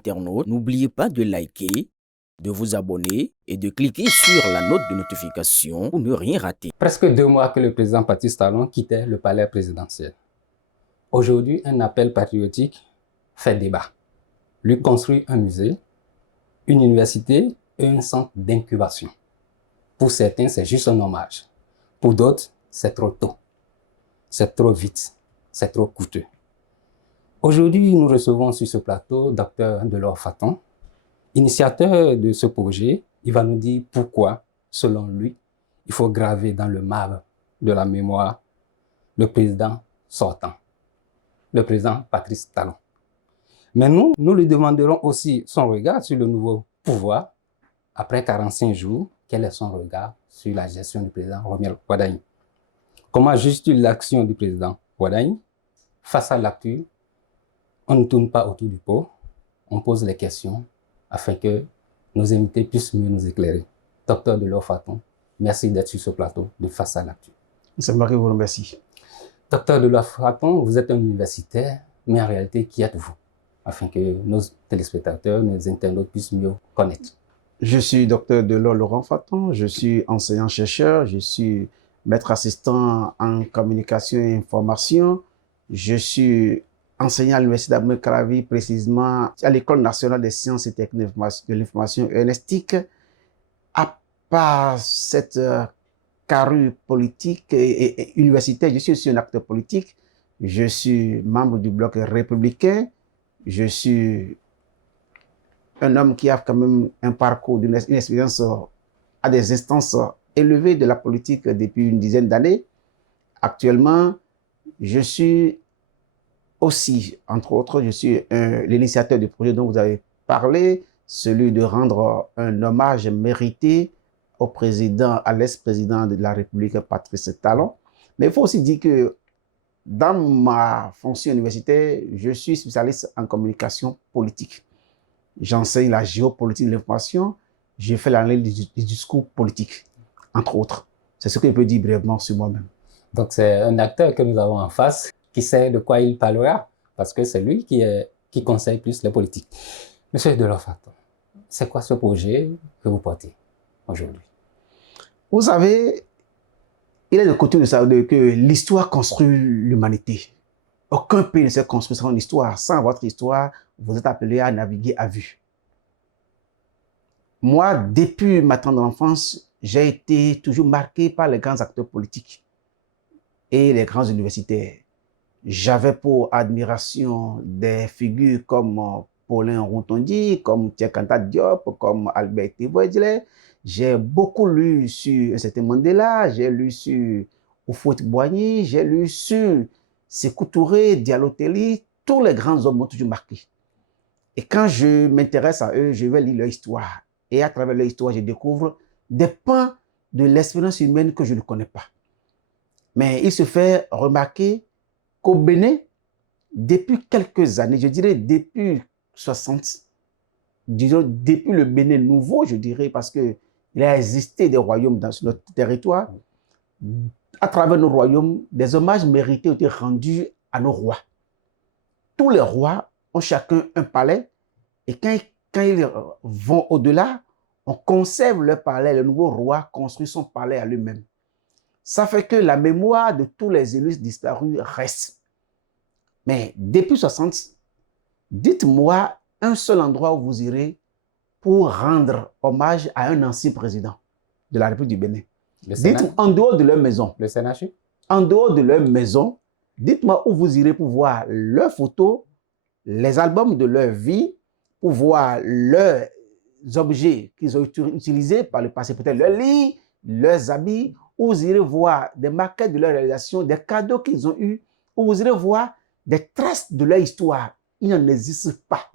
internautes, n'oubliez pas de liker, de vous abonner et de cliquer sur la note de notification pour ne rien rater. Presque 2 mois que le président Patrice Talon quittait le palais présidentiel. Aujourd'hui, un appel patriotique fait débat. Lui construit un musée, une université et un centre d'incubation. Pour certains, c'est juste un hommage. Pour d'autres, c'est trop tôt. C'est trop vite. C'est trop coûteux. Aujourd'hui, nous recevons sur ce plateau Dr Delors Faton, initiateur de ce projet. Il va nous dire pourquoi, selon lui, il faut graver dans le marbre de la mémoire le président sortant, le président Patrice Talon. Mais nous lui demanderons aussi son regard sur le nouveau pouvoir. Après 45 jours, quel est son regard sur la gestion du président Romuald Wadagni? Comment juge-t-il l'action du président Wadagni? Face à l'actu, on ne tourne pas autour du pot, on pose les questions afin que nos invités puissent mieux nous éclairer. Docteur Delors Faton, merci d'être sur ce plateau de Face à l'actu. C'est moi qui vous remercie. Docteur Delors Faton, vous êtes un universitaire, mais en réalité, qui êtes-vous? Afin que nos téléspectateurs, nos internautes puissent mieux connaître. Je suis docteur Delors Laurent Faton, je suis enseignant-chercheur, je suis maître assistant en communication et information, je suis enseignant à l'Université d'Ahmed Caravi, précisément à l'École nationale des sciences et techniques de l'information ENSTIC. À part cette carrure politique et universitaire, je suis aussi un acteur politique, je suis membre du bloc républicain, je suis un homme qui a quand même un parcours, une expérience à des instances élevées de la politique depuis une dizaine d'années. Actuellement, je suis aussi, entre autres, je suis l'initiateur du projet dont vous avez parlé, celui de rendre un hommage mérité au président, à l'ex-président de la République, Patrice Talon. Mais il faut aussi dire que dans ma fonction universitaire, je suis spécialiste en communication politique. J'enseigne la géopolitique de l'information, j'ai fait l'analyse du discours politique, entre autres. C'est ce que je peux dire brièvement sur moi-même. Donc c'est un acteur que nous avons en face qui sait de quoi il parlera, parce que c'est lui qui conseille plus les politiques. Monsieur Delors Faton, c'est quoi ce projet que vous portez aujourd'hui? Vous savez, il est de coutume de savoir que l'histoire construit l'humanité. Aucun pays ne s'est construit sans histoire. Sans votre histoire, vous êtes appelé à naviguer à vue. Moi, depuis ma tendre enfance, j'ai été toujours marqué par les grands acteurs politiques et les grands universitaires. J'avais pour admiration des figures comme Paulin Rontondi, comme Tiekanta Diop, comme Albert Teboedjele. J'ai beaucoup lu sur un certain Mandela, j'ai lu sur Houphouët-Boigny, j'ai lu sur Sékou Touré, Diallo Telly, tous les grands hommes m'ont toujours marqué. Et quand je m'intéresse à eux, je vais lire leur histoire. Et à travers leur histoire, je découvre des pans de l'expérience humaine que je ne connais pas. Mais il se fait remarquer qu'au Bénin, depuis quelques années, je dirais depuis 60, disons depuis le Bénin nouveau, je dirais, parce qu'il a existé des royaumes sur notre territoire, à travers nos royaumes, des hommages mérités ont été rendus à nos rois. Tous les rois ont chacun un palais, et quand ils vont au-delà, on conserve leur palais. Le nouveau roi construit son palais à lui-même. Ça fait que la mémoire de tous les élus disparus reste. Mais depuis 60, dites-moi un seul endroit où vous irez pour rendre hommage à un ancien président de la République du Bénin. Dites-moi, en dehors de leur maison. Le CNHU? En dehors de leur maison, dites-moi où vous irez pour voir leurs photos, les albums de leur vie, pour voir leurs objets qu'ils ont utilisés par le passé, peut-être leurs lits, leurs habits, où vous irez voir des maquettes de leur réalisation, des cadeaux qu'ils ont eus, où vous irez voir des traces de leur histoire. Il n'en existe pas.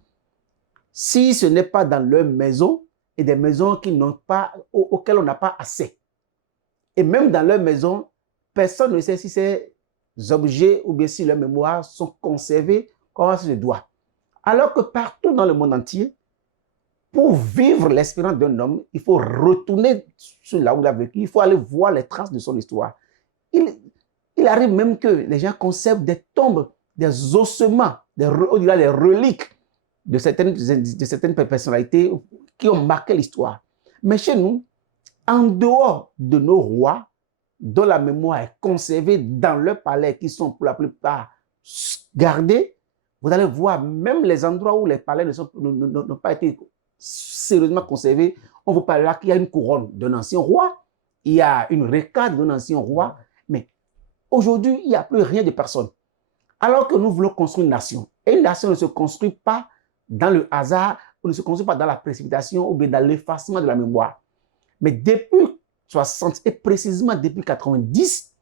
Si ce n'est pas dans leur maison, et des maisons auxquelles on n'a pas accès. Et même dans leur maison, personne ne sait si ces objets ou bien si leurs mémoires sont conservées comme ça se doit. Alors que partout dans le monde entier, pour vivre l'expérience d'un homme, il faut retourner sur là où il a vécu, il faut aller voir les traces de son histoire. Il arrive même que les gens conservent des tombes, des ossements, des reliques de certaines personnalités qui ont marqué l'histoire. Mais chez nous, en dehors de nos rois, dont la mémoire est conservée dans leurs palais, qui sont pour la plupart gardés, vous allez voir même les endroits où les palais n'ont pas été sérieusement conservés. On vous parlera qu'il y a une couronne d'un ancien roi, il y a une récade d'un ancien roi, mais aujourd'hui, il n'y a plus rien de personne. Alors que nous voulons construire une nation, et une nation ne se construit pas dans le hasard, ou ne se construit pas dans la précipitation, ou bien dans l'effacement de la mémoire. Mais depuis 60 et précisément depuis 90,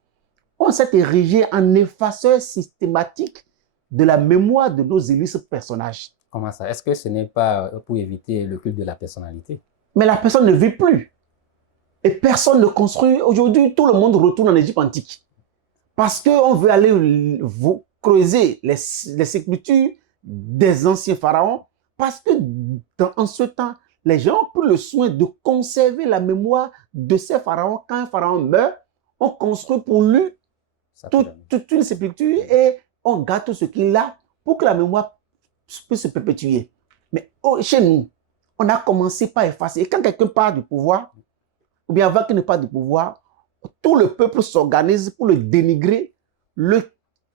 on s'est érigé en effaceur systématique de la mémoire de nos illustres personnages. Comment ça? Est-ce que ce n'est pas pour éviter le culte de la personnalité? Mais la personne ne vit plus. Et personne ne construit. Aujourd'hui, tout le monde retourne en Égypte antique. Parce qu'on veut aller creuser les sépultures des anciens pharaons. Parce que en ce temps, les gens ont pris le soin de conserver la mémoire de ces pharaons. Quand un pharaon meurt, on construit pour lui toute une sépulture et on garde tout ce qu'il a pour que la mémoire puisse se perpétuer. Mais chez nous, on a commencé par effacer. Et quand quelqu'un part du pouvoir, ou bien avant qu'il ne parte du pouvoir, tout le peuple s'organise pour le dénigrer, le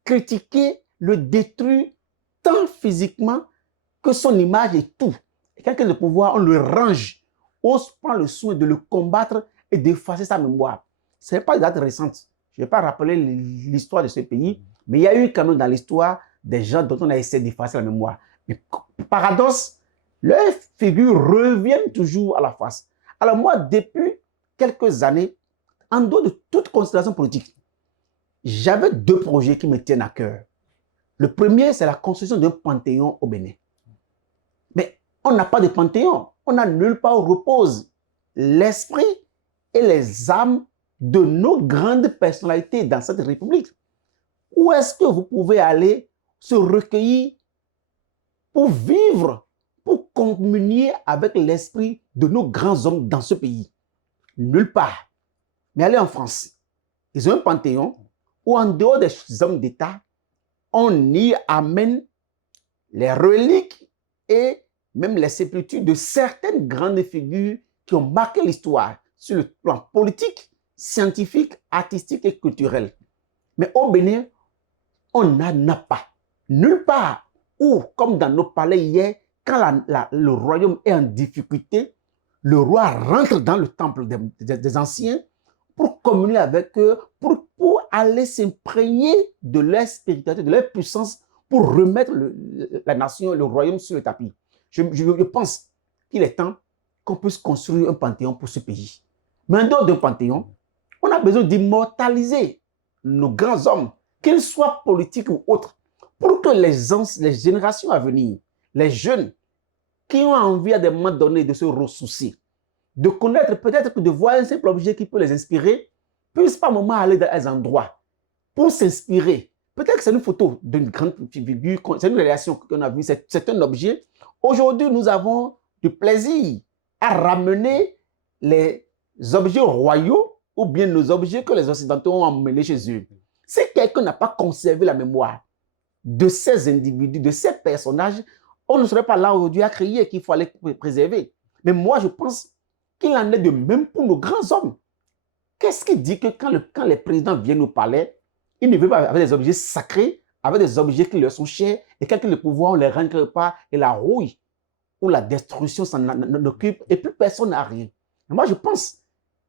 critiquer, le détruire, tant physiquement que son image et tout. Et quand il est au pouvoir, on le range. On se prend le soin de le combattre et d'effacer sa mémoire. Ce n'est pas une date récente. Je ne vais pas rappeler l'histoire de ce pays, mais il y a eu quand même dans l'histoire des gens dont on a essayé d'effacer la mémoire. Mais paradoxe, leurs figures reviennent toujours à la face. Alors moi, depuis quelques années, en dehors de toute considération politique, j'avais deux projets qui me tiennent à cœur. Le premier, c'est la construction d'un panthéon au Bénin. Mais on n'a pas de panthéon. On n'a nulle part où repose l'esprit et les âmes de nos grandes personnalités dans cette république. Où est-ce que vous pouvez aller se recueillir pour vivre, pour communier avec l'esprit de nos grands hommes dans ce pays? Nulle part. Mais allez en France. Ils ont un panthéon où en dehors des hommes d'État, on y amène les reliques et même les sépultures de certaines grandes figures qui ont marqué l'histoire sur le plan politique, scientifique, artistique et culturel. Mais au Bénin, on n'en a pas. Nulle part où, comme dans nos palais hier, quand le royaume est en difficulté, le roi rentre dans le temple des anciens pour communier avec eux, pour aller s'imprégner de leur spiritualité, de leur puissance, pour remettre la nation, le royaume sur le tapis. Je pense qu'il est temps qu'on puisse construire un panthéon pour ce pays. Mais en dehors d'un panthéon, on a besoin d'immortaliser nos grands hommes, qu'ils soient politiques ou autres, pour que les générations à venir, les jeunes qui ont envie à des moments donnés de se ressourcer, de connaître, peut-être que de voir un simple objet qui peut les inspirer, puissent par moment aller dans un endroit pour s'inspirer. Peut-être que c'est une photo d'une grande figure, c'est une relation qu'on a vue, c'est un objet. Aujourd'hui, nous avons du plaisir à ramener les objets royaux ou bien nos objets que les Occidentaux ont emmenés chez eux. Si quelqu'un n'a pas conservé la mémoire de ces individus, de ces personnages, on ne serait pas là aujourd'hui à crier qu'il faut aller préserver. Mais moi, je pense qu'il en est de même pour nos grands hommes. Qu'est-ce qui dit que quand les présidents viennent au palais, ils ne veulent pas avec des objets sacrés, avec des objets qui leur sont chers, et quand le pouvoir, on ne les rentre pas, et la rouille ou la destruction s'en occupe, et plus personne n'a rien. Mais moi, je pense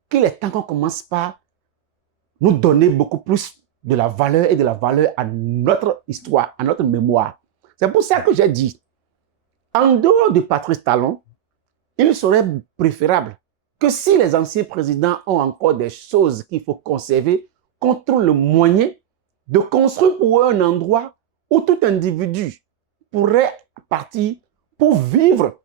qu'il est temps qu'on commence par nous donner beaucoup plus de la valeur et de la valeur à notre histoire, à notre mémoire. C'est pour ça que j'ai dit, en dehors de Patrice Talon, il serait préférable que si les anciens présidents ont encore des choses qu'il faut conserver, qu'on trouve le moyen de construire pour eux un endroit où tout individu pourrait partir pour vivre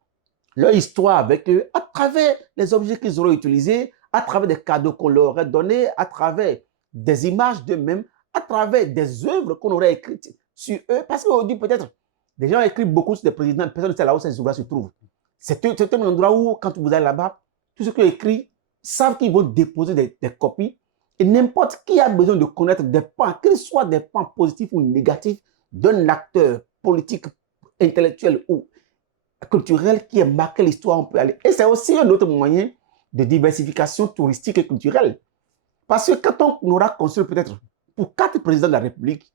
leur histoire avec eux à travers les objets qu'ils auraient utilisés, à travers des cadeaux qu'on leur aurait donnés, à travers des images d'eux-mêmes, à travers des œuvres qu'on aurait écrites sur eux. Parce qu'aujourd'hui, peut-être, des gens écrivent beaucoup sur des présidents, personne ne sait là où ces œuvres se trouvent. C'est un endroit où, quand vous allez là-bas, tous ceux qui ont écrit savent qu'ils vont déposer des copies. Et n'importe qui a besoin de connaître des points, qu'ils soient des points positifs ou négatifs, d'un acteur politique, intellectuel ou culturelle qui a marqué l'histoire, on peut aller. Et c'est aussi un autre moyen de diversification touristique et culturelle. Parce que quand on aura construit peut-être pour 4 présidents de la République,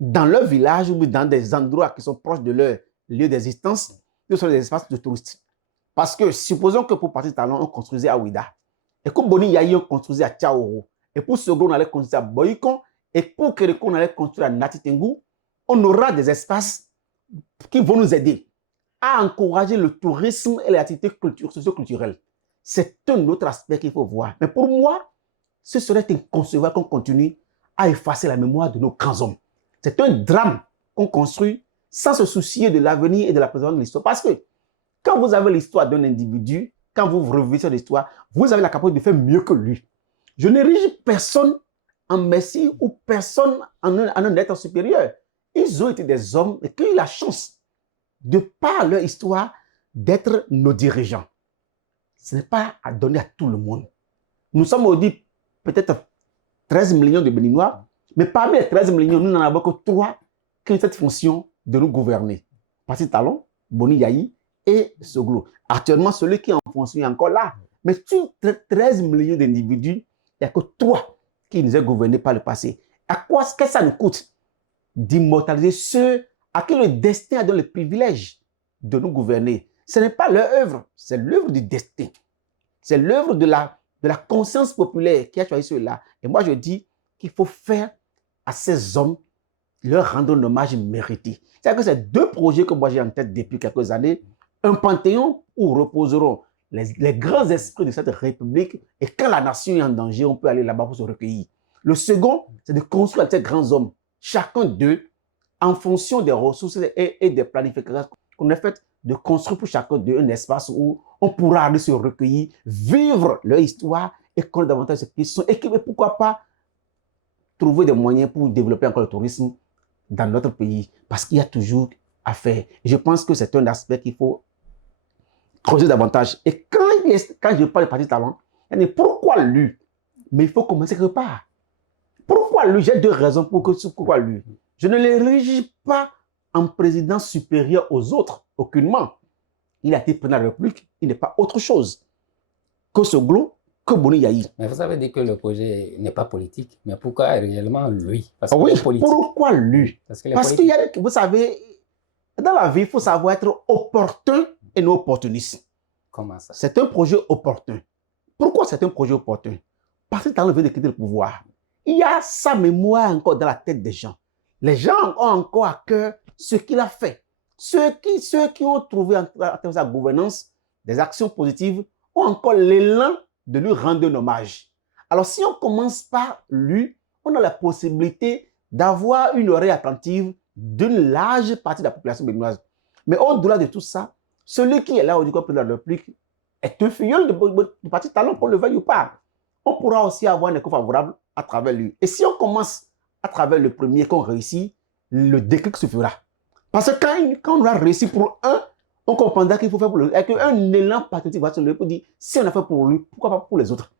dans leur village ou dans des endroits qui sont proches de leur lieu d'existence, ce sont des espaces de touristes. Parce que supposons que pour Patrice Talon, on construisait à Ouida, et que Boni Yayi, on construisait à Tchaoro, et pour Soglo, on allait construire à Boyikon, et pour Kéréko, on allait construire à Natitengu, on aura des espaces qui vont nous aider à encourager le tourisme et les activités socio-culturelles. C'est un autre aspect qu'il faut voir. Mais pour moi, ce serait inconcevable qu'on continue à effacer la mémoire de nos grands hommes. C'est un drame qu'on construit sans se soucier de l'avenir et de la préservation de l'histoire. Parce que quand vous avez l'histoire d'un individu, quand vous revivez l'histoire, vous avez la capacité de faire mieux que lui. Je n'érige personne en messie ou personne en un être supérieur. Ils ont été des hommes et qui ont eu la chance, de par leur histoire, d'être nos dirigeants. Ce n'est pas à donner à tout le monde. Nous sommes aujourd'hui peut-être 13 millions de Béninois, mais parmi les 13 millions, nous n'en avons que 3 qui ont cette fonction de nous gouverner. Patrice Talon, Boni Yayi et Soglo. Actuellement, celui qui est en fonction est encore là. Mais sur 13 millions d'individus, il n'y a que 3 qui nous ont gouvernés par le passé. À quoi est-ce que ça nous coûte d'immortaliser ceux à qui le destin a donné le privilège de nous gouverner? Ce n'est pas leur œuvre, c'est l'œuvre du destin. C'est l'œuvre de la conscience populaire qui a choisi ceux-là. Et moi, je dis qu'il faut faire à ces hommes, leur rendre un hommage mérité. C'est-à-dire que ces 2 projets que moi j'ai en tête depuis quelques années, un panthéon où reposeront les grands esprits de cette République, et quand la nation est en danger, on peut aller là-bas pour se recueillir. Le second, c'est de construire ces grands hommes, chacun d'eux, en fonction des ressources et des planifications qu'on a faites, de construire pour chacun d'eux un espace où on pourra aller se recueillir, vivre leur histoire et connaître davantage ce qu'ils sont, et pourquoi pas trouver des moyens pour développer encore le tourisme dans notre pays, parce qu'il y a toujours à faire. Et je pense que c'est un aspect qu'il faut creuser davantage. Et quand je parle de Patrice Talon, pourquoi lui? Mais il faut commencer quelque part. Pourquoi lui? J'ai 2 raisons pourquoi lui. Je ne l'érige pas en président supérieur aux autres, aucunement. Il a été président de la République, il n'est pas autre chose que Soglo, que Boni Yayi. Mais vous avez dit que le projet n'est pas politique. Mais pourquoi réellement lui? Parce oui, pourquoi lui? Parce qu'il y a, vous savez, dans la vie, il faut savoir être opportun et non opportuniste. Comment ça? C'est un projet opportun. Pourquoi c'est un projet opportun? Parce que dans le fait de quitter le pouvoir, il y a sa mémoire encore dans la tête des gens. Les gens ont encore à cœur ce qu'il a fait. Ceux qui ont trouvé à travers sa gouvernance des actions positives ont encore l'élan de lui rendre un hommage. Alors si on commence par lui, on a la possibilité d'avoir une oreille attentive d'une large partie de la population béninoise. Mais au-delà de tout ça, celui qui est là aujourd'hui comme président de la République est un filleul de Patrice Talon, qu'on le veuille ou pas. On pourra aussi avoir un écho favorable à travers lui. Et si on commence à travers le premier qu'on réussit, le déclic se fera. Parce que quand on a réussi pour un, on comprendra qu'il faut faire pour l'autre. Et qu'un élan patriotique va se lever pour dire, si on a fait pour lui, pourquoi pas pour les autres?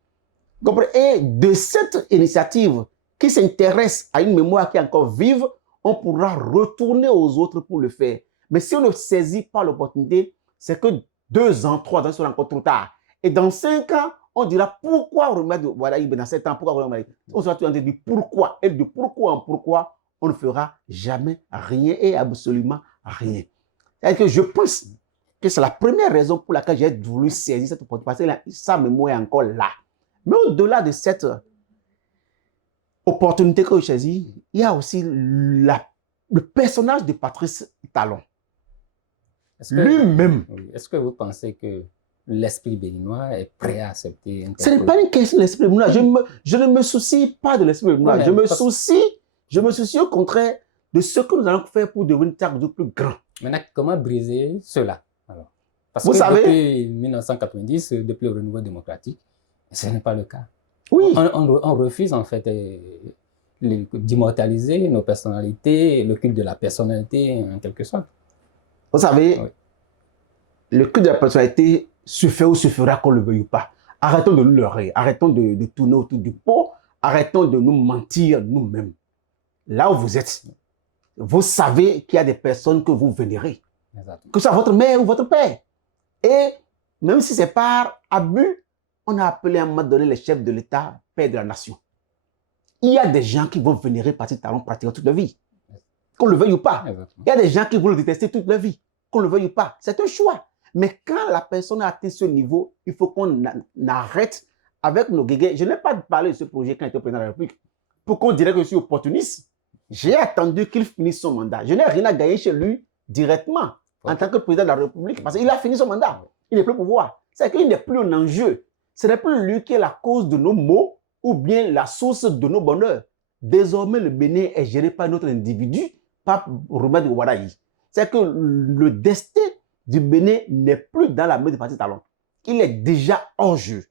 Et de cette initiative qui s'intéresse à une mémoire qui est encore vive, on pourra retourner aux autres pour le faire. Mais si on ne saisit pas l'opportunité, c'est que 2 ans, 3 ans, c'est encore trop tard. Et dans 5 ans, on dira pourquoi remettre voilà, dans 7 ans, pourquoi remettre. On sera tout en train de dire pourquoi. Et de pourquoi en pourquoi, on ne fera jamais rien et absolument rien. C'est-à-dire que je pense que c'est la première raison pour laquelle j'ai voulu saisir cette opportunité, parce que sa mémoire est encore là. Mais au-delà de cette opportunité que j'ai saisie, il y a aussi le personnage de Patrice Talon. Lui-même. Est-ce que vous pensez que l'esprit béninois est prêt à accepter un tel Ce n'est pas une question de l'esprit béninois. Je ne me soucie pas de l'esprit béninois. Ouais, je me soucie au contraire de ce que nous allons faire pour devenir toujours plus grand. Maintenant, comment briser cela alors? Parce vous que savez, depuis 1990, depuis le renouveau démocratique, ce n'est pas le cas. Oui. On refuse en fait d'immortaliser nos personnalités, le culte de la personnalité en quelque sorte. Vous savez, oui. Le culte de la personnalité se fait ou se fera qu'on le veuille ou pas. Arrêtons de nous leurrer, arrêtons de tourner autour du pot, arrêtons de nous mentir nous-mêmes. Là où vous êtes, vous savez qu'il y a des personnes que vous vénérez. Exactement. que ce soit votre mère ou votre père. Et même si c'est par abus, on a appelé à un moment donné les chefs de l'État père de la nation. Il y a des gens qui vont vénérer Patrice Talon pratiquement toute leur vie, qu'on le veuille ou pas. Exactement. Il y a des gens qui vont le détester toute leur vie, qu'on le veuille ou pas. C'est un choix. Mais quand la personne a atteint ce niveau, il faut qu'on arrête avec nos guégués. Je n'ai pas parlé de ce projet quand il était président de la République pour qu'on dirait que je suis opportuniste. J'ai attendu qu'il finisse son mandat. Je n'ai rien à gagner chez lui directement en tant que président de la République parce qu'il a fini son mandat. Il n'est plus au pouvoir. C'est qu'il n'est plus un enjeu. Ce n'est plus lui qui est la cause de nos maux ou bien la source de nos bonheurs. Désormais, le Bénin est géré par notre individu, pas Romain de Ouadaï. C'est que le destin du Bénin n'est plus dans la main de Patrice Talon. Il est déjà hors jeu.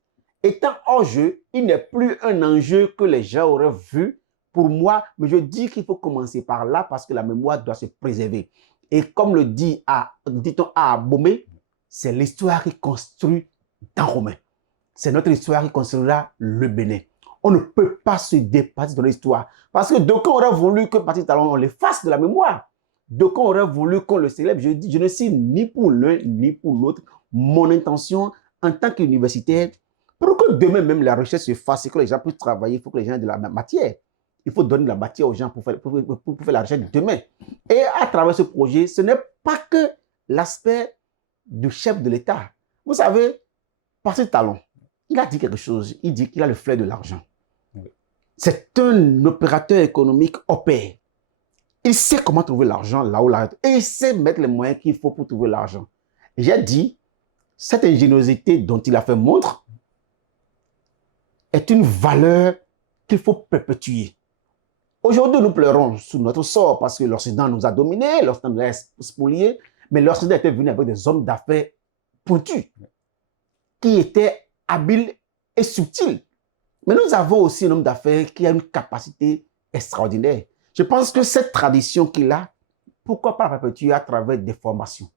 Étant hors jeu, il n'est plus un enjeu que les gens auraient vu pour moi, mais je dis qu'il faut commencer par là parce que la mémoire doit se préserver. Et comme le dit-on à Abomey, c'est l'histoire qui construit Dahomey. C'est notre histoire qui construira le Bénin. On ne peut pas se dépasser de l'histoire. Parce que d'aucuns auraient voulu que Patrice Talon, on l'efface de la mémoire. D'aucuns auraient voulu qu'on le célèbre. Je dis, je ne suis ni pour l'un ni pour l'autre. Mon intention en tant qu'universitaire, pour que demain même la recherche se fasse et que les gens puissent travailler, il faut que les gens aient de la matière. Il faut donner de la matière aux gens pour faire la recherche de demain. Et à travers ce projet, ce n'est pas que l'aspect du chef de l'État. Vous savez, Patrice Talon, il a dit quelque chose. Il dit qu'il a le flair de l'argent. Oui. C'est un opérateur économique au pair. Il sait comment trouver l'argent là où l'argent. Et il sait mettre les moyens qu'il faut pour trouver l'argent. J'ai dit, cette ingéniosité dont il a fait montre est une valeur qu'il faut perpétuer. Aujourd'hui, nous pleurons sous notre sort parce que l'Occident nous a dominés, l'Occident nous a spoliés, mais l'Occident était venu avec des hommes d'affaires pointus qui étaient habiles et subtils. Mais nous avons aussi un homme d'affaires qui a une capacité extraordinaire. Je pense que cette tradition qu'il a, pourquoi pas la perpétuer à travers des formations.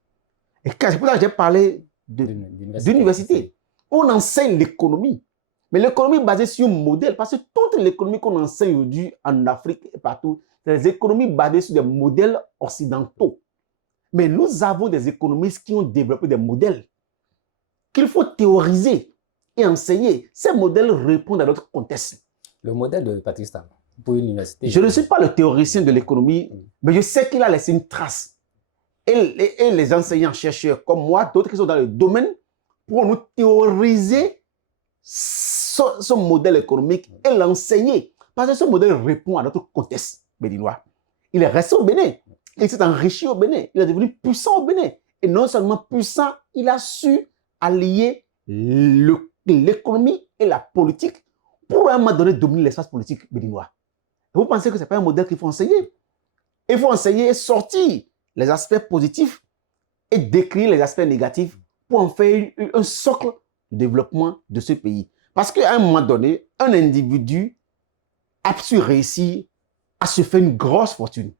Et c'est pour ça que j'ai parlé d'université. On enseigne l'économie. Mais l'économie basée sur un modèle, parce que toute l'économie qu'on enseigne aujourd'hui en Afrique et partout, c'est des économies basées sur des modèles occidentaux. Mais nous avons des économistes qui ont développé des modèles qu'il faut théoriser et enseigner. Ces modèles répondent à notre contexte. Le modèle de Patrice Talon pour l'université. Je ne suis pas le théoricien de l'économie, mais je sais qu'il a laissé une trace. Et les enseignants, chercheurs comme moi, d'autres qui sont dans le domaine, pourront nous théoriser ce modèle économique et l'enseigner. Parce que ce modèle répond à notre contexte béninois. Il est resté au Bénin. Il s'est enrichi au Bénin. Il est devenu puissant au Bénin. Et non seulement puissant, il a su allier l'économie et la politique pour à un moment donné dominer l'espace politique béninois. Et vous pensez que ce n'est pas un modèle qu'il faut enseigner? Il faut enseigner et sortir les aspects positifs et décrire les aspects négatifs pour en faire un socle de développement de ce pays. Parce qu'à un moment donné, un individu a su réussir à se faire une grosse fortune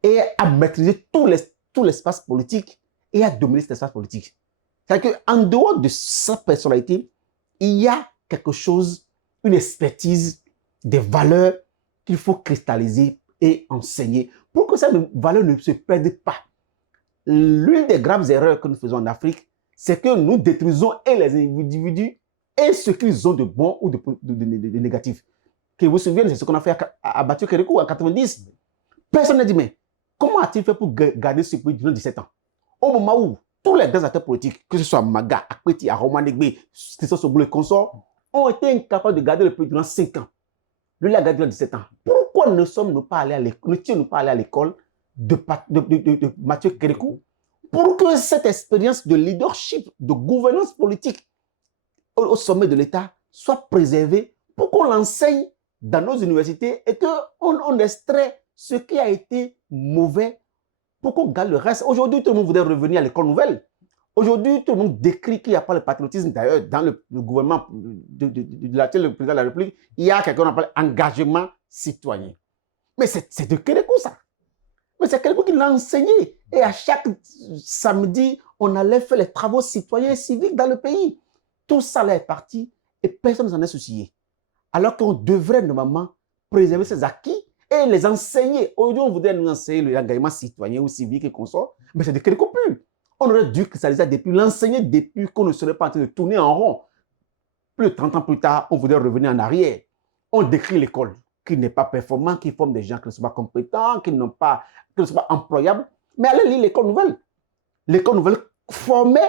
et à maîtriser tout l'espace politique et à dominer cet espace politique. C'est-à-dire qu'en dehors de sa personnalité, il y a quelque chose, une expertise, des valeurs qu'il faut cristalliser et enseigner pour que ces valeurs ne se perdent pas. L'une des graves erreurs que nous faisons en Afrique, c'est que nous détruisons et les individus et ce qu'ils ont de bon ou de négatif. Que vous vous souvenez, c'est ce qu'on a fait à Batiu Kérékou en 90. Personne n'a dit, mais comment a-t-il fait pour garder ce pays durant 17 ans? Au moment où tous les grands acteurs politiques, que ce soit Maga, Akpeti, Aromanegbe, Stéphane Soboulou et consorts, ont été incapables de garder le pays durant 5 ans. Lui, il a gardé durant 17 ans. Pourquoi ne sommes-nous pas allés à l'école, ne pas allés à l'école de Mathieu Kérékou pour que cette expérience de leadership, de gouvernance politique au sommet de l'État soit préservée, pour qu'on l'enseigne dans nos universités et qu'on extrait ce qui a été mauvais pour qu'on garde le reste. Aujourd'hui, tout le monde voudrait revenir à l'école nouvelle. Aujourd'hui, tout le monde décrit qu'il n'y a pas le patriotisme. D'ailleurs, dans le gouvernement de l'actuel président de la République, il y a quelque chose qu'on appelle engagement citoyen. Mais c'est de Kérékou, ça. Mais c'est Kérékou qui l'a enseigné. Et à chaque samedi, on allait faire les travaux citoyens et civiques dans le pays. Tout ça là est parti et personne ne s'en est soucié. Alors qu'on devrait normalement préserver ses acquis et les enseigner. Aujourd'hui, on voudrait nous enseigner l'engagement citoyen ou civique et consort, mais c'est de Kérékou pur. On aurait dû cristalliser depuis, l'enseigner depuis qu'on ne serait pas en train de tourner en rond. Plus de 30 ans plus tard, on voudrait revenir en arrière. On décrit l'école qui n'est pas performante, qui forme des gens qui ne sont pas compétents, qui ne sont pas employables. Mais allez lire l'école nouvelle. L'école nouvelle formait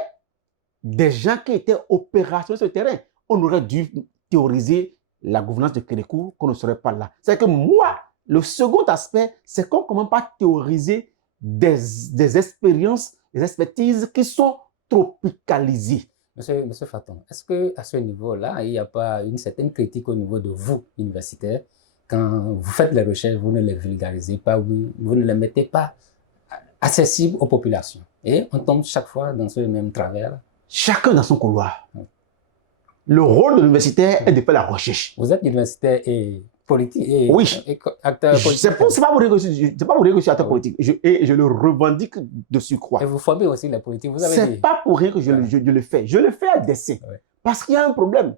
des gens qui étaient opérationnels sur le terrain. On aurait dû théoriser la gouvernance de Kérékou, qu'on ne serait pas là. C'est que moi, le second aspect, c'est qu'on ne commence pas à théoriser des expériences, des expertises qui sont tropicalisées. Monsieur Faton, est-ce qu'à ce niveau-là, il n'y a pas une certaine critique au niveau de vous, universitaires, quand vous faites les recherches, vous ne les vulgarisez pas, vous ne les mettez pas accessibles aux populations. Et on tombe chaque fois dans ce même travers. Chacun dans son couloir. Le rôle de l'universitaire est de faire la recherche. Vous êtes universitaire et politique et, oui. Et acteur politique. C'est pas pour dire que je suis acteur politique. Et je le revendique de surcroît. Et vous formez aussi la politique. C'est pas pour rien que je le fais. Je le fais à dessein. Parce qu'il y a un problème.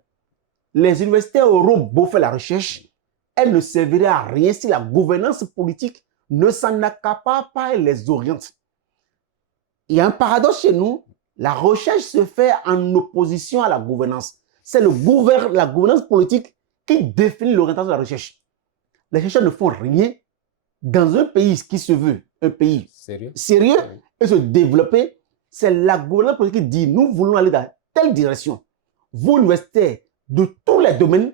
Les universitaires auront beau faire la recherche, elle ne servirait à rien si la gouvernance politique ne s'en accapare pas et les oriente. Il y a un paradoxe chez nous. La recherche se fait en opposition à la gouvernance. C'est la gouvernance politique qui définit l'orientation de la recherche. Les chercheurs ne font rien dans un pays qui se veut un pays sérieux et se développer. C'est la gouvernance politique qui dit nous voulons aller dans telle direction. Vous, universitaires de tous les domaines,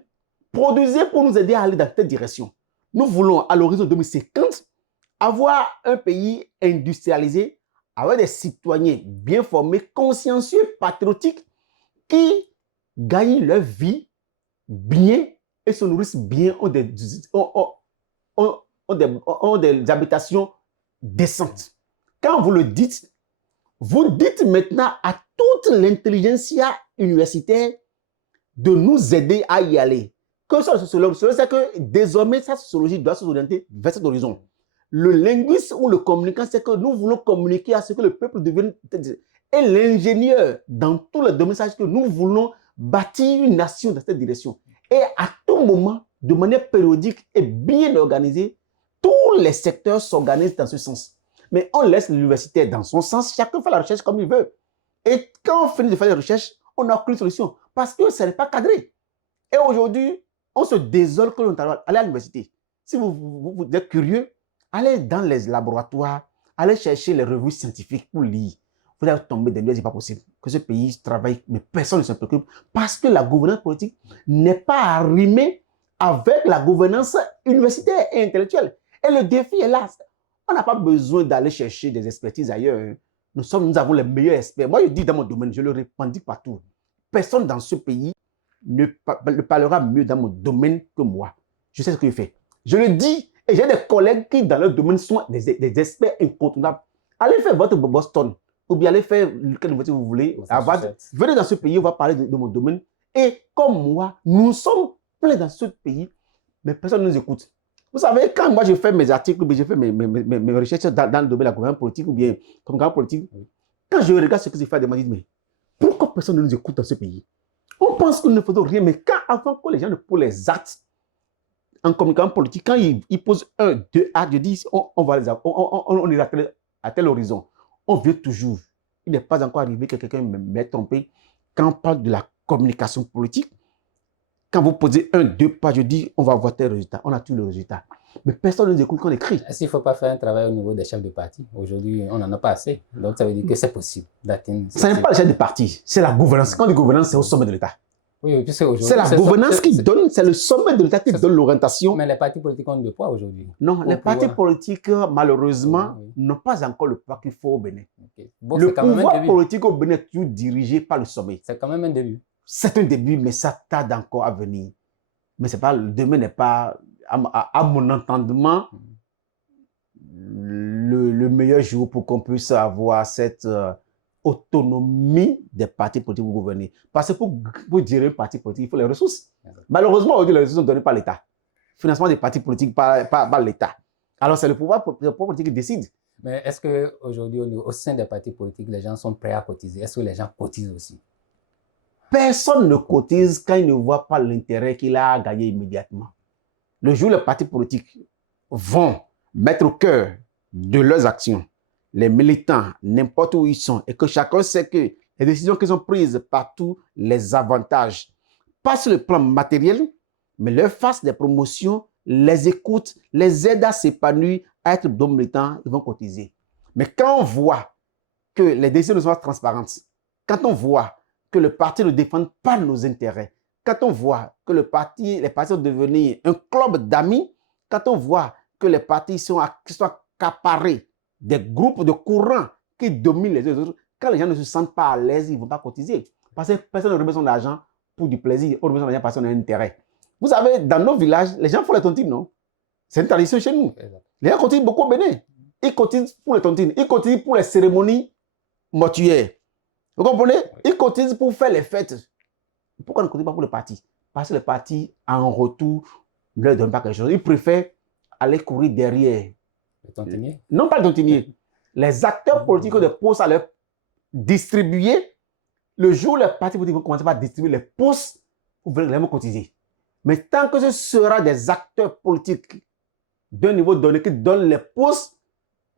produisez pour nous aider à aller dans telle direction. Nous voulons à l'horizon 2050 avoir un pays industrialisé avec des citoyens bien formés, consciencieux, patriotiques, qui gagnent leur vie bien et se nourrissent bien, ont des habitations décentes. Quand vous le dites, vous dites maintenant à toute l'intelligentsia universitaire de nous aider à y aller. Que ce soit le sociologue, c'est que désormais, sa sociologie doit s'orienter vers cet horizon. Le linguiste ou le communicant, c'est que nous voulons communiquer à ce que le peuple devienne. Et l'ingénieur, dans tous les domaines, c'est que nous voulons bâtir une nation dans cette direction. Et à tout moment, de manière périodique et bien organisée, tous les secteurs s'organisent dans ce sens. Mais on laisse l'université dans son sens, chacun fait la recherche comme il veut. Et quand on finit de faire les recherches, on n'a aucune solution parce que ce n'est pas cadré. Et aujourd'hui, on se désole que l'on allait à l'université. Si vous êtes curieux, allez dans les laboratoires, allez chercher les revues scientifiques pour lire. Vous allez tomber dans l'idée, c'est pas possible que ce pays travaille, mais personne ne se préoccupe parce que la gouvernance politique n'est pas arrimée avec la gouvernance universitaire et intellectuelle. Et le défi est là. On n'a pas besoin d'aller chercher des expertises ailleurs. Nous avons les meilleurs experts. Moi, je dis dans mon domaine, je le revendique partout. Personne dans ce pays ne parlera mieux dans mon domaine que moi. Je sais ce que je fais. Je le dis, et j'ai des collègues qui, dans leur domaine, sont des experts incontournables. Allez faire votre Boston, ou bien allez faire quelle université vous voulez. Venez dans ce pays, on va parler de mon domaine. Et comme moi, nous sommes pleins dans ce pays, mais personne ne nous écoute. Vous savez, quand moi je fais mes articles, je fais mes recherches dans le domaine de la gouvernance politique ou bien comme gouvernance politique, quand je regarde ce que je fais, je me dis, mais pourquoi personne ne nous écoute dans ce pays? On pense que nous ne faisons rien, mais avant que les gens ne posent les actes en communication politique, quand ils posent 1, 2 actes, je dis, on ira à tel horizon. On veut toujours. Il n'est pas encore arrivé que quelqu'un m'ait trompé. Quand on parle de la communication politique, quand vous posez 1, 2 pas, je dis, on va avoir tel résultat. On a tous les résultats. Mais personne ne nous écoute quand on écrit. Est-ce qu'il ne faut pas faire un travail au niveau des chefs de parti? Aujourd'hui, on n'en a pas assez. Donc, ça veut dire que c'est possible d'atteindre. Ce n'est pas le chef de parti, c'est la gouvernance. Quand on dit gouvernance, c'est au sommet de l'État. Oui, puisque aujourd'hui. C'est la gouvernance qui donne, c'est le sommet de l'État qui donne l'orientation. Mais les partis politiques ont de poids aujourd'hui. Non, les partis politiques, malheureusement, n'ont pas encore le poids qu'il faut au Bénin. Bon, le pouvoir politique au Bénin est toujours dirigé par le sommet. C'est quand même un début. C'est un début, mais ça tarde encore à venir. Mais c'est pas, le demain n'est pas, à mon entendement, le meilleur jour pour qu'on puisse avoir cette autonomie des partis politiques pour gouverner. Parce que pour gérer un parti politique, il faut les ressources. Malheureusement, aujourd'hui, les ressources sont données par l'État. Financement des partis politiques par l'État. Alors, c'est le pouvoir politique qui décide. Mais est-ce qu'aujourd'hui, au sein des partis politiques, les gens sont prêts à cotiser? Est-ce que les gens cotisent aussi? Personne ne cotise quand il ne voit pas l'intérêt qu'il a à gagner immédiatement. Le jour où les partis politiques vont mettre au cœur de leurs actions les militants, n'importe où ils sont, et que chacun sait que les décisions qu'ils ont prises partout les avantages, pas sur le plan matériel, mais leur fassent des promotions, les écoutent, les aident à s'épanouir, à être bons militants, ils vont cotiser. Mais quand on voit que les décisions ne sont pas transparentes, quand on voit que le parti ne défend pas nos intérêts, quand on voit que les partis sont devenus un club d'amis, quand on voit que les partis sont accaparés des groupes de courants qui dominent les autres, quand les gens ne se sentent pas à l'aise, ils ne vont pas cotiser. Parce que personne ne remet son argent pour du plaisir, on remet son argent parce qu'on a un intérêt. Vous savez, dans nos villages, les gens font les tontines, non? C'est une tradition chez nous. Les gens cotisent beaucoup au Bénin. Ils cotisent pour les tontines, ils cotisent pour les cérémonies mortuaires. Vous comprenez? Ils cotisent pour faire les fêtes. Pourquoi ne cotisent pas pour le parti? Parce que le parti, en retour, ne leur donne pas quelque chose. Ils préfèrent aller courir derrière. Les tontiniers? Non, pas les tontiniers. Les acteurs politiques ont des postes à leur distribuer. Le jour où les partis politiques vont commencer par distribuer les postes, vous verrez vraiment cotiser. Mais tant que ce sera des acteurs politiques d'un niveau donné qui donnent les postes,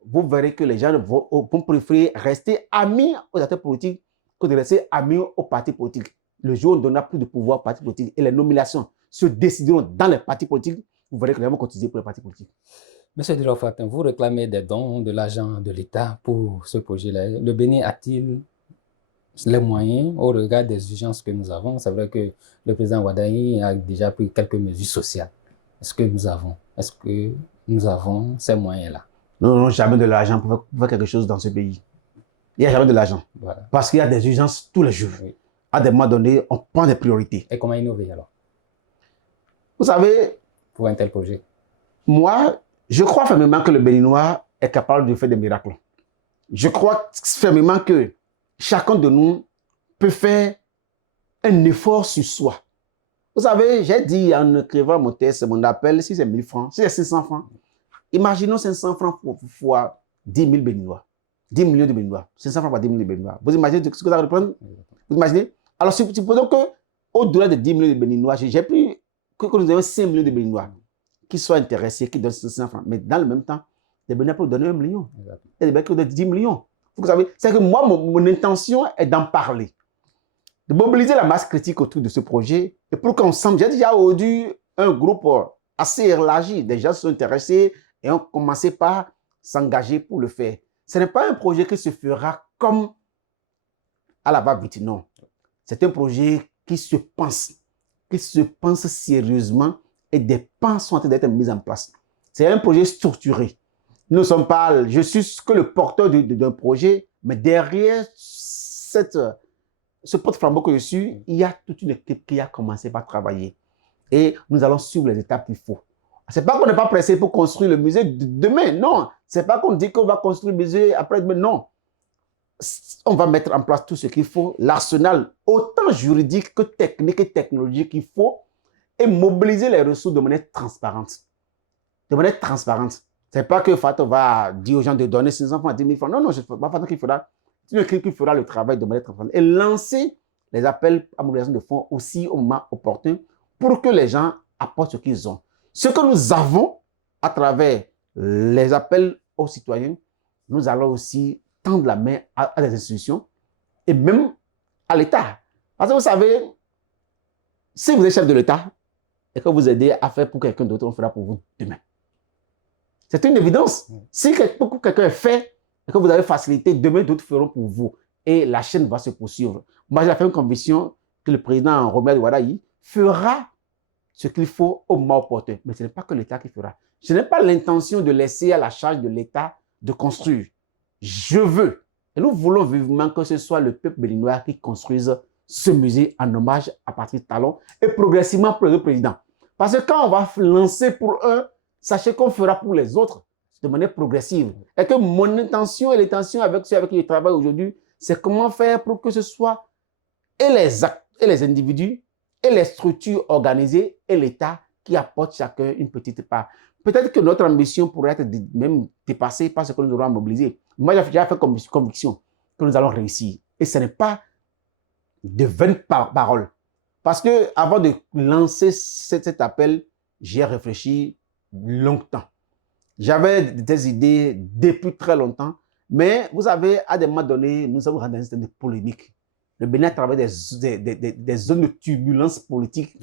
vous verrez que les gens vont préférer rester amis aux acteurs politiques que de rester amis aux partis politiques. Le jour où on donnera plus de pouvoir aux partis politiques et les nominations se décideront dans les partis politiques, vous verrez que les gens vont cotiser pour les partis politiques. Monsieur Dilo Fatim, vous réclamez des dons de l'argent de l'État pour ce projet-là. Le Bénin a-t-il les moyens au regard des urgences que nous avons? C'est vrai que le président Wadayi a déjà pris quelques mesures sociales. Est-ce que nous avons ces moyens-là? Non, jamais de l'argent pour faire quelque chose dans ce pays. Il n'y a jamais de l'argent. Voilà. Parce qu'il y a des urgences tous les jours. Oui. À des moments donnés, on prend des priorités. Et comment innover alors Vous savez, pour un tel projet? Moi, je crois fermement que le Béninois est capable de faire des miracles. Je crois fermement que chacun de nous peut faire un effort sur soi. Vous savez, j'ai dit en écrivant mon texte, mon appel, si c'est 1000 francs, si c'est 500 francs, imaginons 500 francs fois 10 000 Béninois. 10 millions de Béninois. 500 francs par 10 millions de Béninois. Vous imaginez ce que ça va reprendre? Vous imaginez? Alors, supposons qu'au-delà de 10 millions de Béninois, j'ai pris que nous avons 5 millions de Béninois qui soient intéressés, qui donnent 500 francs. Mais dans le même temps, les Béninois peuvent donner 1 million. Et les Béninois peuvent donner 10 millions. Vous savez, c'est que moi, mon intention est d'en parler. De mobiliser la masse critique autour de ce projet. Et pour qu'ensemble, j'ai déjà aujourd'hui un groupe assez élargi. Des gens sont intéressés et ont commencé par s'engager pour le faire. Ce n'est pas un projet qui se fera comme à la va-vite, non. C'est un projet qui se pense sérieusement et des plans sont en train d'être mis en place. C'est un projet structuré. Nous ne sommes pas, je suis que le porteur d'un projet, mais derrière ce porte-flambeau que je suis, il y a toute une équipe qui a commencé par travailler. Et nous allons suivre les étapes qu'il faut. Ce n'est pas qu'on n'est pas pressé pour construire le musée demain, non. Ce n'est pas qu'on dit qu'on va construire le musée après-demain, non. On va mettre en place tout ce qu'il faut, l'arsenal autant juridique que technique et technologique qu'il faut, et mobiliser les ressources de manière transparente. De manière transparente. Ce n'est pas que Fatou va dire aux gens de donner 500 francs à 10 000 francs. Non, non, ce n'est pas Fatou qui fera. C'est une équipe qui fera le travail de manière transparente. Et lancer les appels à mobilisation de fonds aussi au moment opportun pour que les gens apportent ce qu'ils ont. Ce que nous avons à travers les appels aux citoyens, nous allons aussi tendre la main à des institutions et même à l'État. Parce que vous savez, si vous êtes chef de l'État et que vous aidez à faire pour quelqu'un d'autre, on fera pour vous demain. C'est une évidence. Si quelqu'un fait et que vous avez facilité, demain d'autres feront pour vous. Et la chaîne va se poursuivre. Moi, j'ai fait une conviction que le président Romuald Wadayi fera ce qu'il faut au moment opportun. Mais ce n'est pas que l'État qui fera. Je n'ai pas l'intention de laisser à la charge de l'État de construire. Je veux, et nous voulons vivement que ce soit le peuple béninois qui construise ce musée en hommage à Patrice Talon et progressivement pour les autres présidents. Parce que quand on va lancer pour un, sachez qu'on fera pour les autres de manière progressive. Et que mon intention et l'intention avec ceux avec qui je travaille aujourd'hui, c'est comment faire pour que ce soit et les actes, et les individus, et les structures organisées, et l'État qui apporte chacun une petite part. Peut-être que notre ambition pourrait être même dépassée par ce que nous aurons mobilisé. Moi, j'ai fait conviction que nous allons réussir. Et ce n'est pas de vaines paroles. Parce que avant de lancer cet appel, j'ai réfléchi longtemps. J'avais des idées depuis très longtemps, mais vous savez, à des moments donnés, nous sommes rentrés dans un système de polémique. Le Bénin traversait des zones de turbulence politique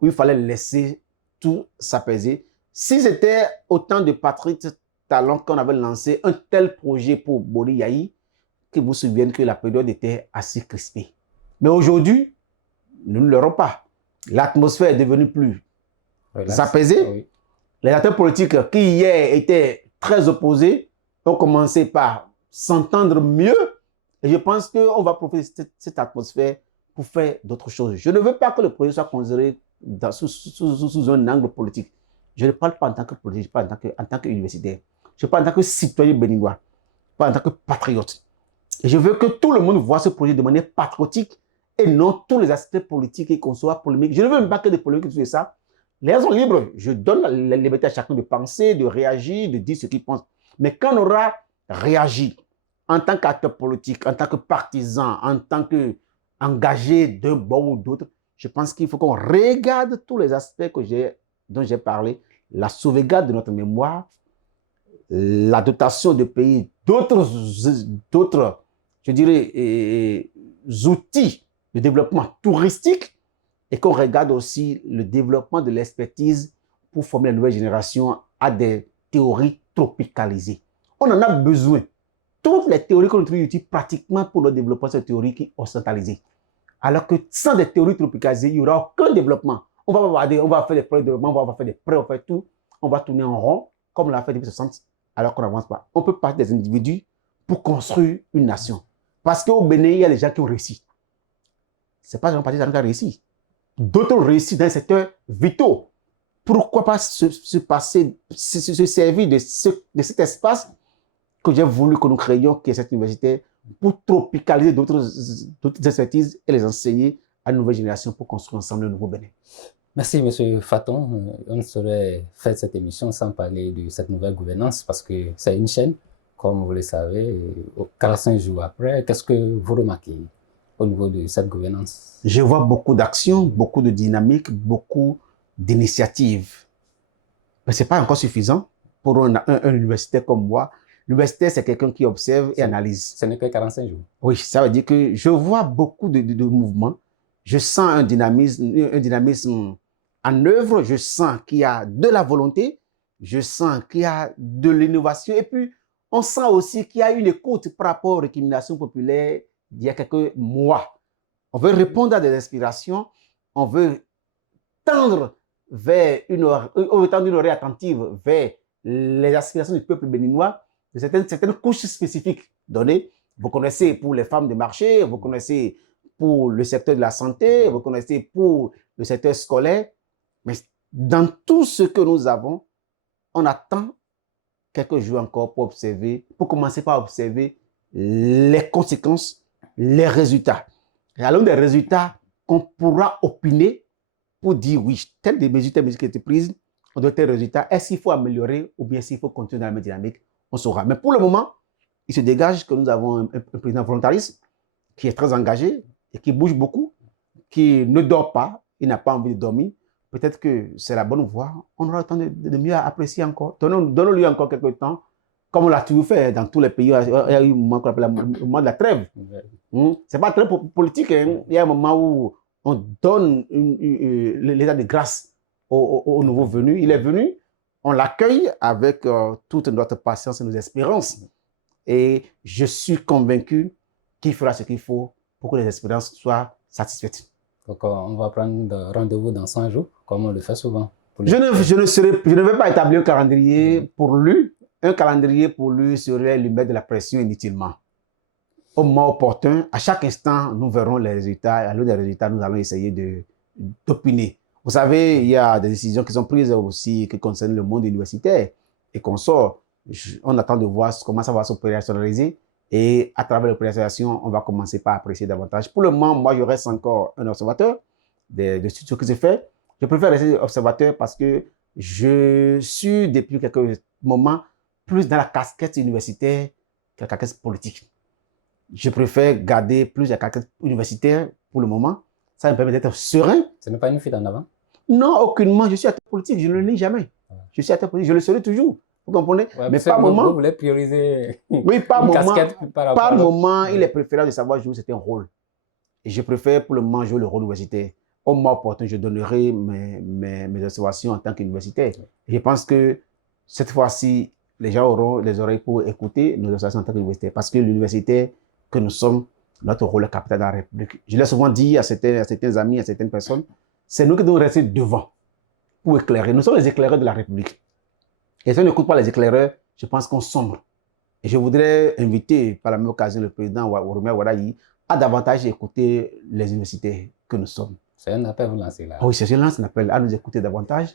où il fallait laisser tout s'apaiser. Si c'était autant de Patrick Talon qu'on avait lancé un tel projet pour Boni Yahi, que vous vous souvenez que la période était assez crispée. Mais aujourd'hui, nous ne l'aurons pas. L'atmosphère est devenue plus apaisée. Oui. Les acteurs politiques qui hier étaient très opposés ont commencé par s'entendre mieux. Et je pense qu'on va profiter de cette atmosphère pour faire d'autres choses. Je ne veux pas que le projet soit considéré sous un angle politique. Je ne parle pas en tant que politique, je parle en tant qu'universitaire. Je parle en tant que citoyen béninois, pas en tant que patriote. Et je veux que tout le monde voit ce projet de manière patriotique et non tous les aspects politiques et qu'on soit polémique. Je ne veux même pas que des polémiques sur ça. Les gens sont libres. Je donne la liberté à chacun de penser, de réagir, de dire ce qu'il pense. Mais quand on aura réagi en tant qu'acteur politique, en tant que partisan, en tant qu'engagé d'un bord ou d'autre, je pense qu'il faut qu'on regarde tous les aspects dont j'ai parlé, la sauvegarde de notre mémoire, la dotation de pays, d'autres, je dirais, outils de développement touristique, et qu'on regarde aussi le développement de l'expertise pour former la nouvelle génération à des théories tropicalisées. On en a besoin. Toutes les théories qu'on utilise pratiquement pour le développement de ces théories qui sont occidentalisées. Alors que sans des théories tropicalisées, il n'y aura aucun développement. On va faire des projets de développement, on va faire des prêts, on va faire tout. On va tourner en rond, comme on l'a fait depuis 60, alors qu'on n'avance pas. On peut partir des individus pour construire une nation. Parce qu'au Bénin, il y a des gens qui ont réussi. Ce n'est pas un parti qui a réussi. D'autres ont réussi dans les secteurs vitaux. Pourquoi pas se servir de cet espace que j'ai voulu que nous créions, qui est cette université, pour tropicaliser d'autres expertises et les enseigner à une nouvelle génération pour construire ensemble le nouveau Bénin. Merci, M. Faton. On ne saurait faire cette émission sans parler de cette nouvelle gouvernance parce que c'est une chaîne, comme vous le savez. 45 jours après, qu'est-ce que vous remarquez au niveau de cette gouvernance? Je vois beaucoup d'actions, beaucoup de dynamique, beaucoup d'initiatives. Mais ce n'est pas encore suffisant pour un universitaire comme moi. L'universitaire, c'est quelqu'un qui observe et analyse. Ce n'est que 45 jours. Oui, ça veut dire que je vois beaucoup de mouvements. Je sens un dynamisme en œuvre. Je sens qu'il y a de la volonté. Je sens qu'il y a de l'innovation. Et puis, on sent aussi qu'il y a une écoute par rapport aux récriminations populaires d'il y a quelques mois. On veut répondre à des inspirations. On veut tendre vers une oreille attentive vers les aspirations du peuple béninois, de certaines couches spécifiques données. Vous connaissez pour les femmes de marché, vous connaissez pour le secteur de la santé, vous connaissez pour le secteur scolaire. Mais dans tout ce que nous avons, on attend quelques jours encore pour observer, pour commencer par observer les conséquences, les résultats. Et alors des résultats qu'on pourra opiner pour dire oui, telle mesure qui a été prise, on doit tel résultat. Est-ce qu'il faut améliorer ou bien s'il faut continuer dans la même dynamique? On saura. Mais pour le moment, il se dégage que nous avons un président volontariste qui est très engagé et qui bouge beaucoup, qui ne dort pas, il n'a pas envie de dormir. Peut-être que c'est la bonne voie. On aura le temps de mieux apprécier encore. Donnons-lui encore quelques temps, comme on l'a toujours fait dans tous les pays. Il y a eu un moment qu'on appelle le moment de la trêve. Ce n'est pas très politique. Hein. Il y a un moment où on donne l'état de grâce au nouveau venu. Il est venu, on l'accueille avec toute notre patience et nos espérances. Et je suis convaincu qu'il fera ce qu'il faut pour que les espérances soient satisfaites. Donc, on va prendre rendez-vous dans 100 jours, comme on le fait souvent. Je ne vais pas établir un calendrier pour lui. Un calendrier pour lui serait lui mettre de la pression inutilement. Au moment opportun, à chaque instant, nous verrons les résultats. À l'heure des résultats, nous allons essayer d'opiner. Vous savez, il y a des décisions qui sont prises aussi qui concernent le monde universitaire et qu'on sort. On attend de voir comment ça va s'opérationnaliser. Et à travers l'opérationnalisation, on va commencer par apprécier davantage. Pour le moment, moi, je reste encore un observateur de ce qui se fait. Je préfère rester observateur parce que je suis, depuis quelques moments, plus dans la casquette universitaire que la casquette politique. Je préfère garder plus la casquette universitaire pour le moment. Ça me permet d'être serein. Ce n'est pas une fuite en avant? Non, aucunement. Je suis acteur politique. Je ne le nie jamais. Je suis acteur politique. Je le serai toujours. Vous comprenez? Ouais, Mais parce que par moment, vous voulez prioriser oui, par une moment, casquette par rapport par à l'autre. moment, il Oui. est préférable de savoir jouer certains rôles. Et je préfère pour le moment jouer le rôle universitaire. Au moment opportun, je donnerai mes observations en tant qu'universitaire. Je pense que cette fois-ci, les gens auront les oreilles pour écouter nos observations en tant qu'universitaire. Parce que l'université que nous sommes, notre rôle est capital dans la République. Je l'ai souvent dit à certains amis, à certaines personnes, c'est nous qui devons rester devant pour éclairer. Nous sommes les éclaireurs de la République. Et si on n'écoute pas les éclaireurs, je pense qu'on sombre. Et je voudrais inviter par la même occasion le président Oromia Wadayi à davantage écouter les universités que nous sommes. C'est un appel vous lancez là. Oui, c'est un appel à nous écouter davantage.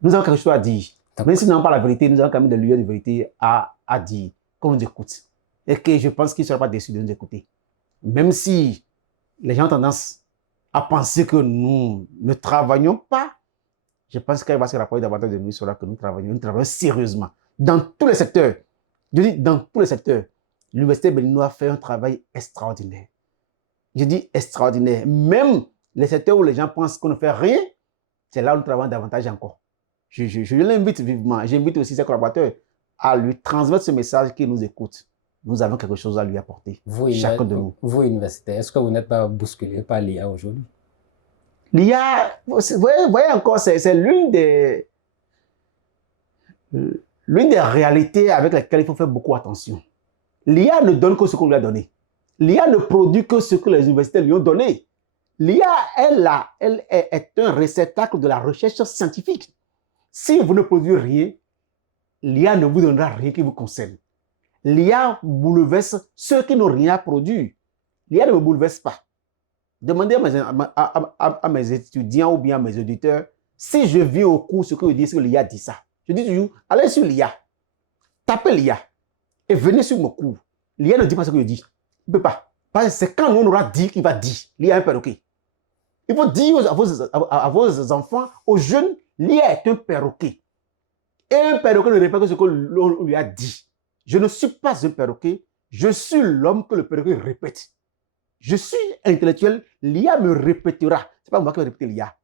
Nous avons quelque chose à dire. Même si nous n'avons pas la vérité, nous avons quand même des lieux de vérité à dire, qu'on nous écoute. Et que je pense qu'ils ne seront pas déçus de nous écouter. Même si les gens ont tendance à penser que nous ne travaillons pas, je pense qu'il va se rapporter davantage de nous sur que nous travaillons sérieusement. Dans tous les secteurs. Je dis dans tous les secteurs. L'Université béninoise fait un travail extraordinaire. Je dis extraordinaire. Même les secteurs où les gens pensent qu'on ne fait rien, c'est là où nous travaillons davantage encore. Je l'invite vivement. J'invite aussi ses collaborateurs à lui transmettre ce message qu'il nous écoute. Nous avons quelque chose à lui apporter, chacun de nous. Vous, universitaires, est-ce que vous n'êtes pas bousculé par l'IA aujourd'hui? L'IA, vous voyez encore, c'est l'une des réalités avec lesquelles il faut faire beaucoup attention. L'IA ne donne que ce qu'on lui a donné. L'IA ne produit que ce que les universités lui ont donné. L'IA, elle est un réceptacle de la recherche scientifique. Si vous ne produisez rien, l'IA ne vous donnera rien qui vous concerne. L'IA bouleverse ceux qui n'ont rien produit. L'IA ne me bouleverse pas. Demandez à mes étudiants ou bien à mes auditeurs si je viens au cours ce que je dis, ce que l'IA dit ça. Je dis toujours, allez sur l'IA, tapez l'IA et venez sur mon cours. L'IA ne dit pas ce que je dis. Il ne peut pas. Parce que c'est quand on aura dit qu'il va dire. L'IA est un perroquet. Il faut dire à vos enfants, aux jeunes, l'IA est un perroquet. Et un perroquet ne répète que ce que l'on lui a dit. Je ne suis pas un perroquet, je suis l'homme que le perroquet répète. Je suis intellectuel, l'IA me répétera. Ce n'est pas moi qui vais répéter l'IA.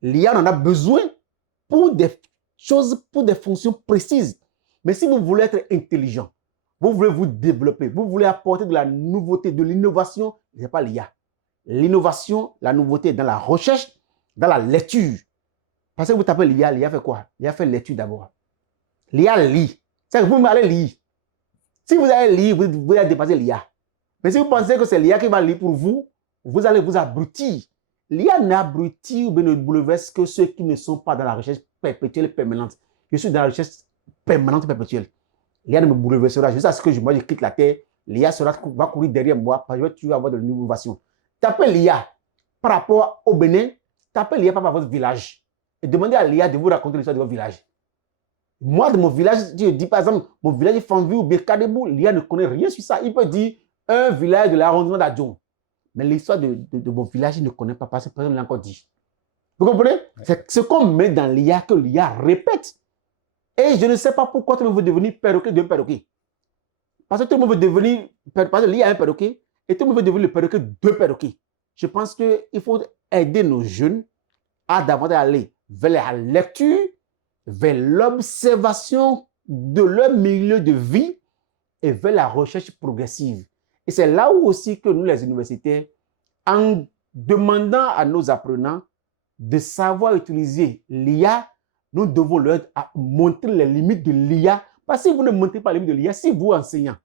L'IA en a besoin pour des choses, pour des fonctions précises. Mais si vous voulez être intelligent, vous voulez vous développer, vous voulez apporter de la nouveauté, de l'innovation, ce n'est pas l'IA. L'innovation, la nouveauté est dans la recherche, dans la lecture. Parce que vous tapez l'IA, l'IA fait quoi? L'IA fait lecture d'abord. L'IA lit. C'est que vous allez lire. Si vous allez lire, vous allez dépasser l'IA. Mais si vous pensez que c'est l'IA qui va lire pour vous, vous allez vous abrutir. L'IA n'abrutit ou ne bouleverse que ceux qui ne sont pas dans la recherche perpétuelle et permanente. Je suis dans la recherche permanente et perpétuelle. L'IA ne me bouleversera. Jusqu'à ce que moi je quitte la Terre, l'IA va courir derrière moi parce que je vais toujours avoir de l'innovation. Tapez l'IA par rapport au Bénin, tapez l'IA par rapport à votre village. Et demandez à l'IA de vous raconter l'histoire de votre village. Moi, de mon village, je dis par exemple, mon village est Fanvu ou bien Kadebou, l'IA ne connaît rien sur ça. Il peut dire un village de l'arrondissement d'Adjon. Mais l'histoire de mon village, il ne connaît pas parce que personne ne l'a encore dit. Vous comprenez? C'est ce qu'on met dans l'IA que l'IA répète. Et je ne sais pas pourquoi tout le monde veut devenir perroquet d'un perroquet. Parce que tout le monde veut devenir, parce que l'IA est un perroquet, et tout le monde veut devenir le perroquet d'un perroquet. Je pense qu'il faut aider nos jeunes à davantage aller vers la lecture, vers l'observation de leur milieu de vie et vers la recherche progressive. Et c'est là où aussi que nous, les universitaires, en demandant à nos apprenants de savoir utiliser l'IA, nous devons leur montrer les limites de l'IA. Parce que si vous ne montrez pas les limites de l'IA, si vous, enseignant,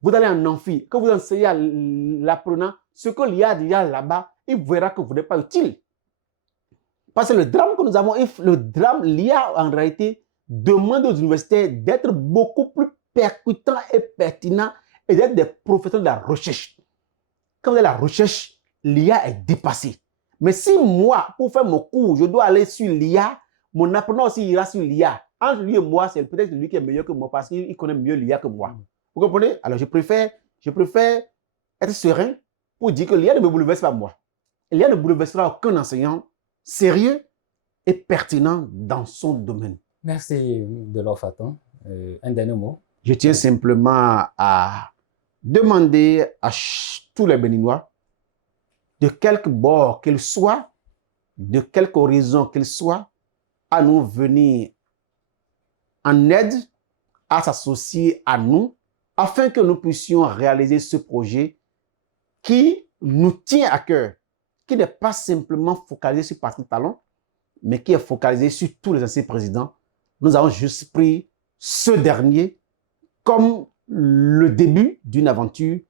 vous allez en amphi, que vous enseignez à l'apprenant ce que l'IA dit là-bas, il verra que vous n'êtes pas utile. Parce que le drame que nous avons, l'IA en réalité demande aux universitaires d'être beaucoup plus percutants et pertinents et d'être des professeurs de la recherche. Quand vous avez la recherche, l'IA est dépassée. Mais si moi, pour faire mon cours, je dois aller sur l'IA, mon apprenant aussi ira sur l'IA. Entre lui et moi, c'est peut-être lui qui est meilleur que moi parce qu'il connaît mieux l'IA que moi. Vous comprenez? Alors je préfère être serein pour dire que l'IA ne me bouleverse pas moi. L'IA ne bouleversera aucun enseignant sérieux et pertinent dans son domaine. Merci Delors Faton. Un dernier mot. Je tiens simplement à demander à tous les Béninois, de quelque bord qu'ils soient, de quelque horizon qu'ils soient, à nous venir en aide à s'associer à nous afin que nous puissions réaliser ce projet qui nous tient à cœur, qui n'est pas simplement focalisé sur Patrice Talon, mais qui est focalisé sur tous les anciens présidents. Nous avons juste pris ce dernier comme le début d'une aventure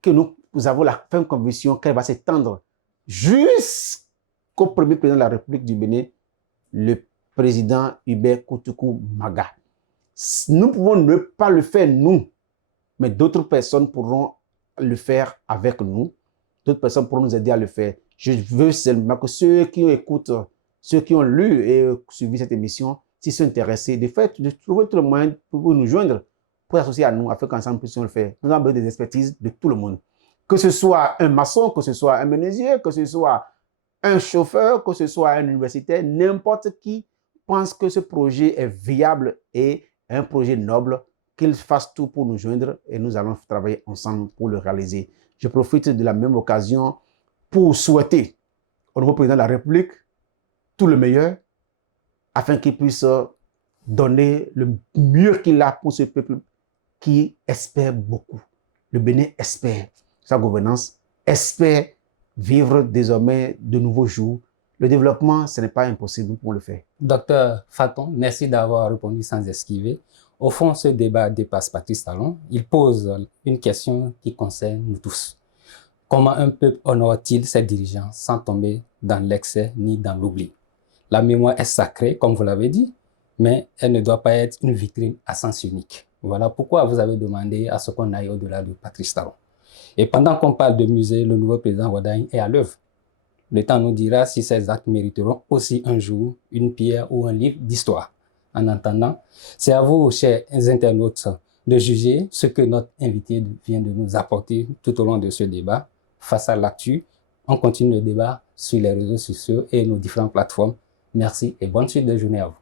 que nous avons la ferme conviction qu'elle va s'étendre jusqu'au premier président de la République du Bénin, le président Hubert Koutougou Maga. Nous pouvons ne pas le faire nous, mais d'autres personnes pourront le faire avec nous. D'autres personnes pourront nous aider à le faire. Je veux seulement que ceux qui écoutent, ceux qui ont lu et suivi cette émission, s'ils sont intéressés, de trouver tout le moyen pour nous joindre, pour s'associer à nous, afin qu'ensemble puissions le faire. Nous avons besoin des expertises de tout le monde. Que ce soit un maçon, que ce soit un menuisier, que ce soit un chauffeur, que ce soit un universitaire, n'importe qui pense que ce projet est viable et un projet noble, qu'il fasse tout pour nous joindre et nous allons travailler ensemble pour le réaliser. Je profite de la même occasion pour souhaiter au nouveau président de la République tout le meilleur afin qu'il puisse donner le mieux qu'il a pour ce peuple qui espère beaucoup. Le Bénin espère sa gouvernance, espère vivre désormais de nouveaux jours. Le développement, ce n'est pas impossible pour le faire. Docteur Faton, merci d'avoir répondu sans esquiver. Au fond, ce débat dépasse Patrice Talon. Il pose une question qui concerne nous tous. Comment un peuple honore-t-il ses dirigeants sans tomber dans l'excès ni dans l'oubli? La mémoire est sacrée, comme vous l'avez dit, mais elle ne doit pas être une vitrine à sens unique. Voilà pourquoi vous avez demandé à ce qu'on aille au-delà de Patrice Talon. Et pendant qu'on parle de musée, le nouveau président Wadagne est à l'œuvre. Le temps nous dira si ces actes mériteront aussi un jour une pierre ou un livre d'histoire. En attendant, c'est à vous, chers internautes, de juger ce que notre invité vient de nous apporter tout au long de ce débat. Face à l'actu, on continue le débat sur les réseaux sociaux et nos différentes plateformes. Merci et bonne suite de journée à vous.